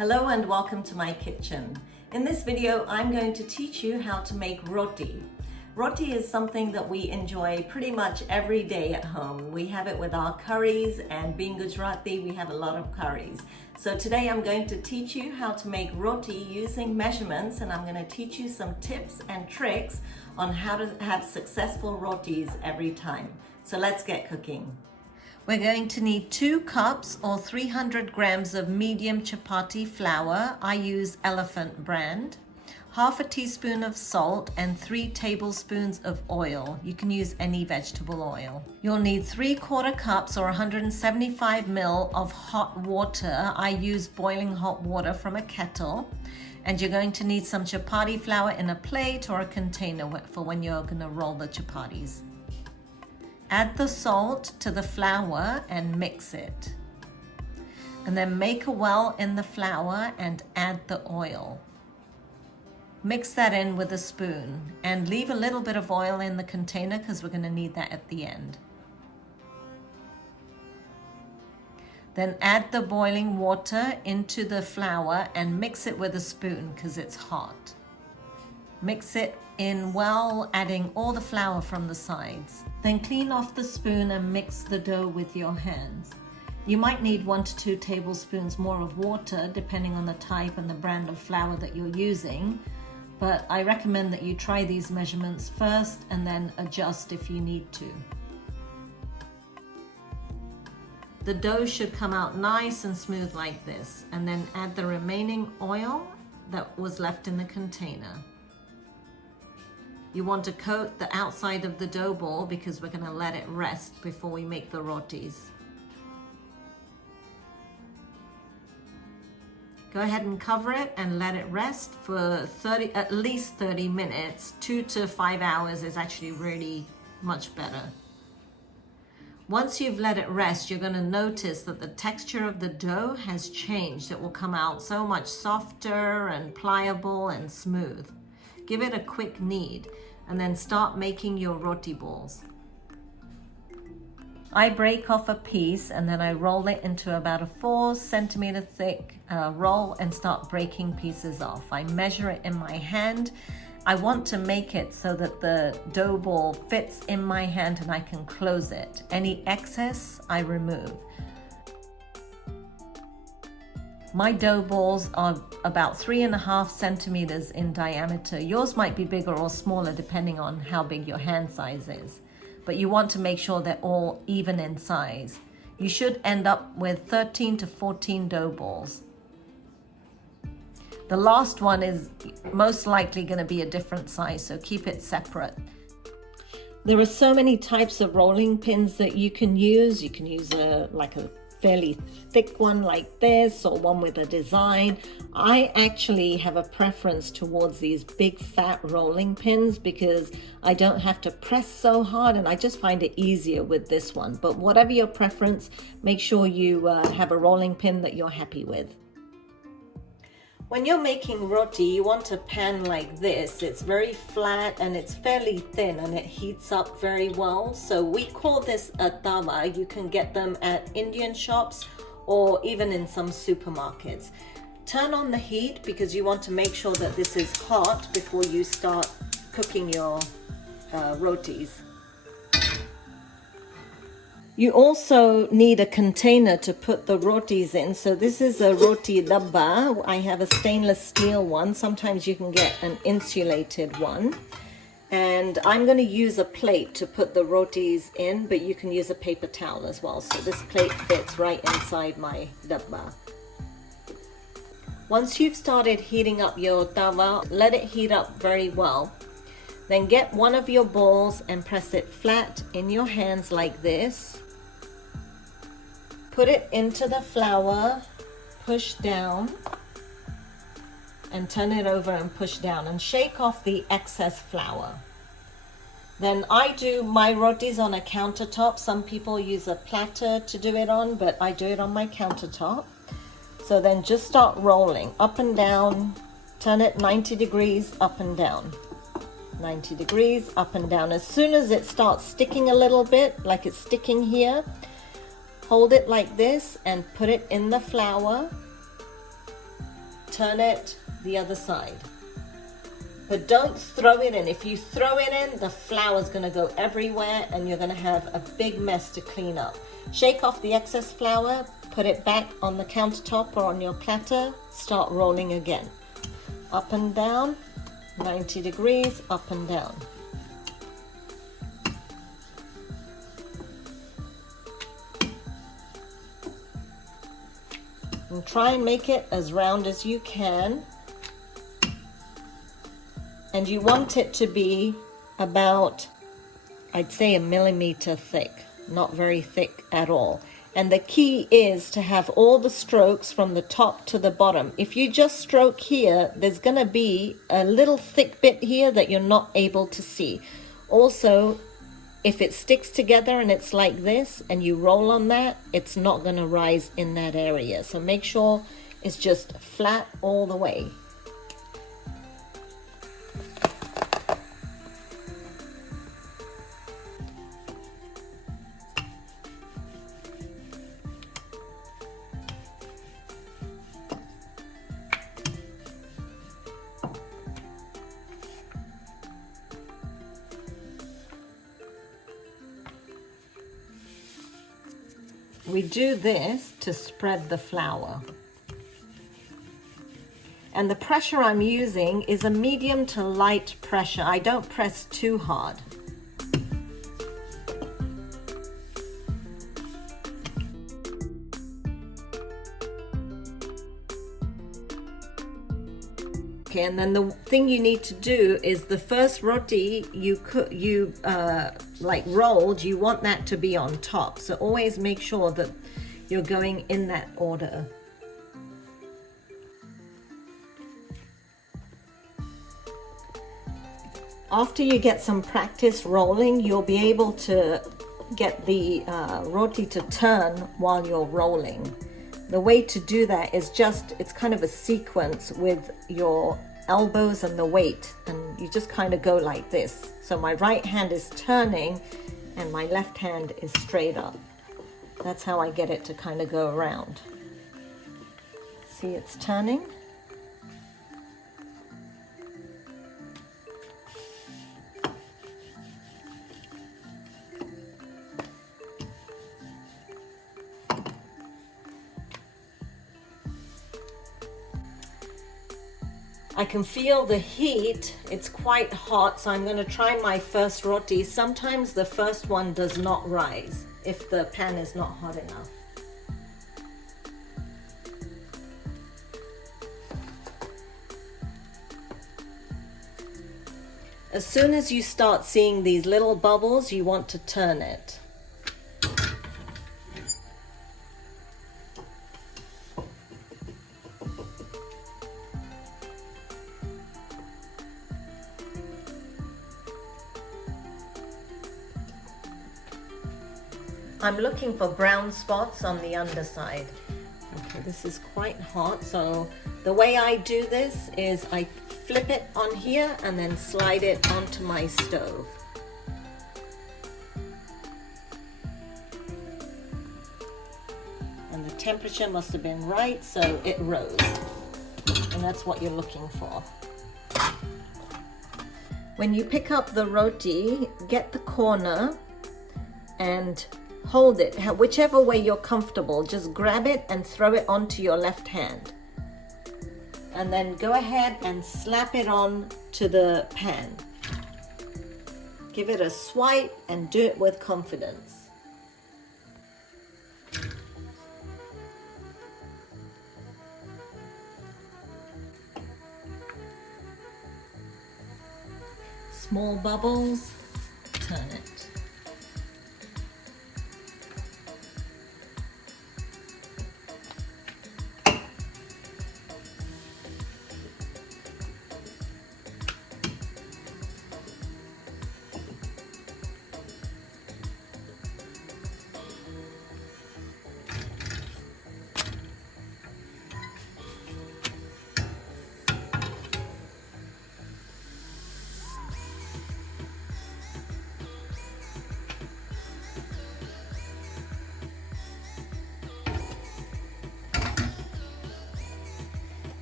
Hello and welcome to my kitchen. In this video, I'm going to teach you how to make roti. Roti is something that we enjoy pretty much every day at home. We have it with our curries, and being Gujarati, we have a lot of curries. So today I'm going to teach you how to make roti using measurements, and I'm going to teach you some tips and tricks on how to have successful rotis every time. So let's get cooking. We're going to need 2 cups or 300 grams of medium chapatti flour. I use Elephant brand. Half a teaspoon of salt and 3 tablespoons of oil. You can use any vegetable oil. You'll need 3/4 cups or 175 ml of hot water. I use boiling hot water from a kettle. And you're going to need some chapatti flour in a plate or a container for when you're going to roll the chapatis. Add the salt to the flour and mix it. And then make a well in the flour and add the oil. Mix that in with a spoon and leave a little bit of oil in the container because we're going to need that at the end. Then add the boiling water into the flour and mix it with a spoon because it's hot. Mix it in well, adding all the flour from the sides. Then clean off the spoon and mix the dough with your hands. You might need 1 to 2 tablespoons more of water depending on the type and the brand of flour that you're using, but I recommend that you try these measurements first and then adjust if you need to. The dough should come out nice and smooth like this, and then add the remaining oil that was left in the container. You want to coat the outside of the dough ball because we're going to let it rest before we make the rotis. Go ahead and cover it and let it rest for at least 30 minutes. 2 to 5 hours is actually really much better. Once you've let it rest, you're going to notice that the texture of the dough has changed. It will come out so much softer and pliable and smooth. Give it a quick knead and then start making your roti balls. I break off a piece and then I roll it into about a 4 centimeter thick roll and start breaking pieces off. I measure it in my hand. I want to make it so that the dough ball fits in my hand and I can close it. Any excess I remove. My dough balls are about 3.5 centimeters in diameter. Yours might be bigger or smaller depending on how big your hand size is. But you want to make sure they're all even in size. You should end up with 13 to 14 dough balls. The last one is most likely going to be a different size, so keep it separate. There are so many types of rolling pins that you can use. You can use like a fairly thick one like this, or one with a design. I actually have a preference towards these big fat rolling pins because I don't have to press so hard, and I just find it easier with this one. But whatever your preference, make sure you have a rolling pin that you're happy with. When you're making roti, you want a pan like this. It's very flat and it's fairly thin and it heats up very well. So we call this a tawa. You can get them at Indian shops or even in some supermarkets. Turn on the heat because you want to make sure that this is hot before you start cooking your rotis. You also need a container to put the rotis in. So this is a roti dabba. I have a stainless steel one. Sometimes you can get an insulated one. And I'm going to use a plate to put the rotis in, but you can use a paper towel as well. So this plate fits right inside my dabba. Once you've started heating up your tawa, let it heat up very well. Then get one of your balls and press it flat in your hands like this. Put it into the flour, push down, and turn it over and push down and shake off the excess flour. Then I do my rotis on a countertop. Some people use a platter to do it on, but I do it on my countertop. So then just start rolling up and down, turn it 90 degrees up and down. 90 degrees up and down. As soon as it starts sticking a little bit, like it's sticking here, hold it like this and put it in the flour turn it the other side. But don't throw it in. If you throw it in, the flour's gonna go everywhere and you're gonna have a big mess to clean up. Shake off the excess flour, put it back on the countertop or on your platter, start rolling again. Up and down, 90 degrees, up and down. And try and make it as round as you can. And you want it to be about, I'd say, 1 millimeter thick, not very thick at all. And the key is to have all the strokes from the top to the bottom. If you just stroke here, there's gonna be a little thick bit here that you're not able to see. Also, if it sticks together and it's like this and you roll on that, it's not gonna rise in that area. So make sure it's just flat all the way. We do this to spread the flour. And the pressure I'm using is a medium to light pressure. I don't press too hard. Okay, and then the thing you need to do is the first roti you rolled, you want that to be on top. So always make sure that you're going in that order. After you get some practice rolling, you'll be able to get the roti to turn while you're rolling. The way to do that is it's kind of a sequence with your elbows and the weight, and you just kind of go like this. So my right hand is turning and my left hand is straight up. That's how I get it to kind of go around. See, it's turning. I can feel the heat. It's quite hot, so I'm going to try my first roti. Sometimes the first one does not rise if the pan is not hot enough. As soon as you start seeing these little bubbles, you want to turn it. I'm looking for brown spots on the underside. Okay, this is quite hot, so the way I do this is I flip it on here and then slide it onto my stove. And the temperature must have been right, so it rose. And that's what you're looking for. When you pick up the roti, get the corner and hold it whichever way you're comfortable. Just grab it and throw it onto your left hand, and then go ahead and slap it on to the pan. Give it a swipe and do it with confidence. Small bubbles, turn it.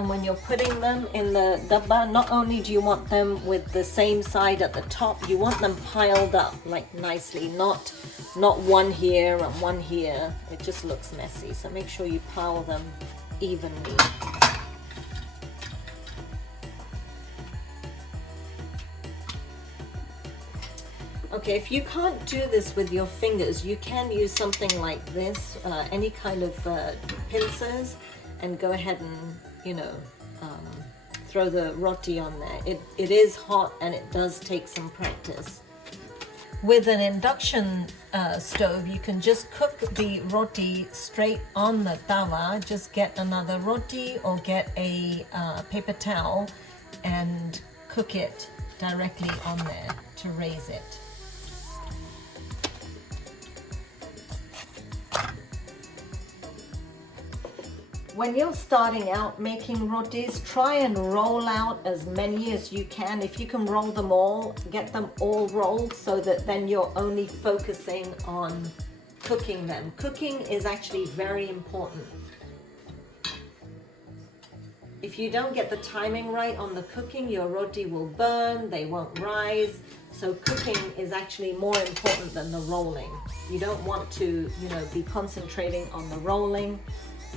And when you're putting them in the dabba, not only do you want them with the same side at the top, you want them piled up like nicely, not one here and one here. It just looks messy. So make sure you pile them evenly. Okay, if you can't do this with your fingers, you can use something like this, any kind of pincers, and go ahead and, you know, throw the roti on there. It is hot and it does take some practice. With an induction stove, you can just cook the roti straight on the tawa. Just get another roti or get a paper towel and cook it directly on there to raise it. When you're starting out making rotis, try and roll out as many as you can. If you can roll them all, get them all rolled so that then you're only focusing on cooking them. Cooking is actually very important. If you don't get the timing right on the cooking, your roti will burn, they won't rise. So cooking is actually more important than the rolling. You don't want to, you know, be concentrating on the rolling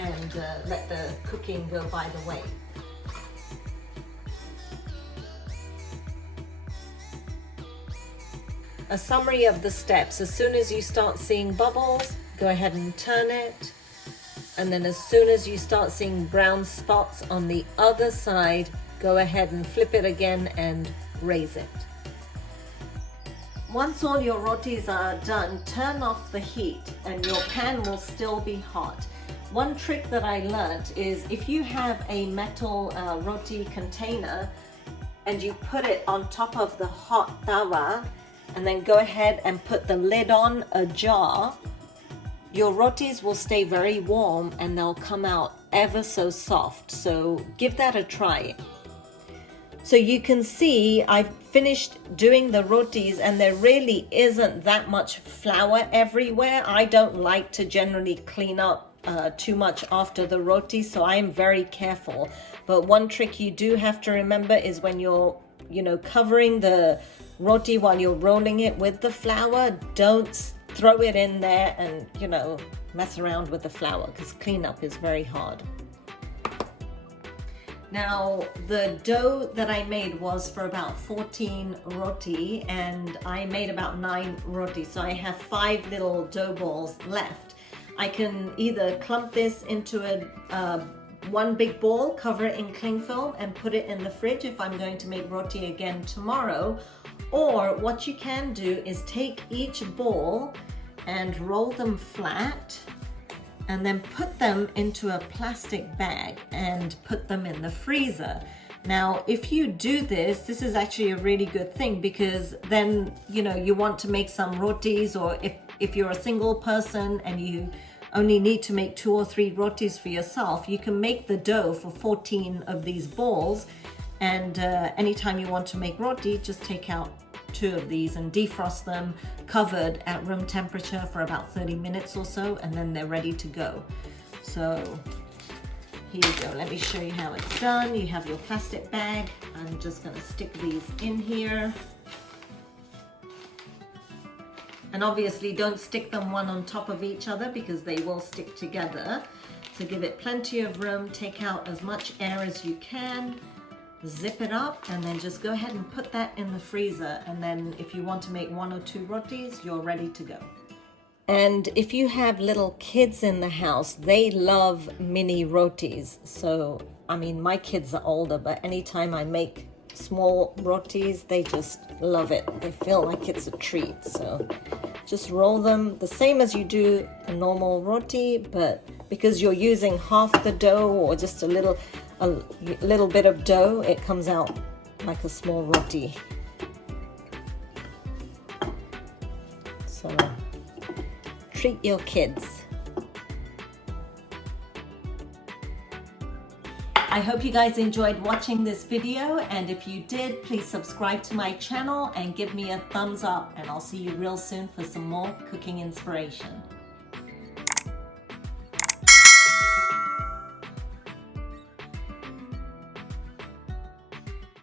and let the cooking go by the way. A summary of the steps: as soon as you start seeing bubbles, go ahead and turn it, and then as soon as you start seeing brown spots on the other side, go ahead and flip it again and raise it. Once all your rotis are done, turn off the heat and your pan will still be hot. One trick that I learned is if you have a metal roti container and you put it on top of the hot tawa and then go ahead and put the lid on a jar, your rotis will stay very warm and they'll come out ever so soft. So give that a try. So you can see I've finished doing the rotis and there really isn't that much flour everywhere. I don't like to generally clean up too much after the roti, so I am very careful. But one trick you do have to remember is when you're, you know, covering the roti while you're rolling it with the flour, don't throw it in there and, you know, mess around with the flour, because cleanup is very hard. Now, the dough that I made was for about 14 roti and I made about 9 roti, so I have 5 little dough balls left. I can either clump this into one big ball, cover it in cling film and put it in the fridge if I'm going to make roti again tomorrow. Or what you can do is take each ball and roll them flat and then put them into a plastic bag and put them in the freezer. Now, if you do this, this is actually a really good thing, because then, you know, you want to make some rotis, or if you're a single person and you only need to make 2 or 3 rotis for yourself, you can make the dough for 14 of these balls, and anytime you want to make roti, just take out 2 of these and defrost them covered at room temperature for about 30 minutes or so, and then they're ready to go. So here you go, let me show you how it's done. You have your plastic bag. I'm just going to stick these in here. And obviously don't stick them one on top of each other because they will stick together. So give it plenty of room, take out as much air as you can, zip it up, and then just go ahead and put that in the freezer. And then if you want to make 1 or 2 rotis, you're ready to go. And if you have little kids in the house, they love mini rotis. So, I mean, my kids are older, but anytime I make small rotis, they just love it. They feel like it's a treat. So just roll them the same as you do a normal roti, but because you're using half the dough or just a little bit of dough, it comes out like a small roti. So treat your kids. I hope you guys enjoyed watching this video, and if you did, please subscribe to my channel and give me a thumbs up, and I'll see you real soon for some more cooking inspiration.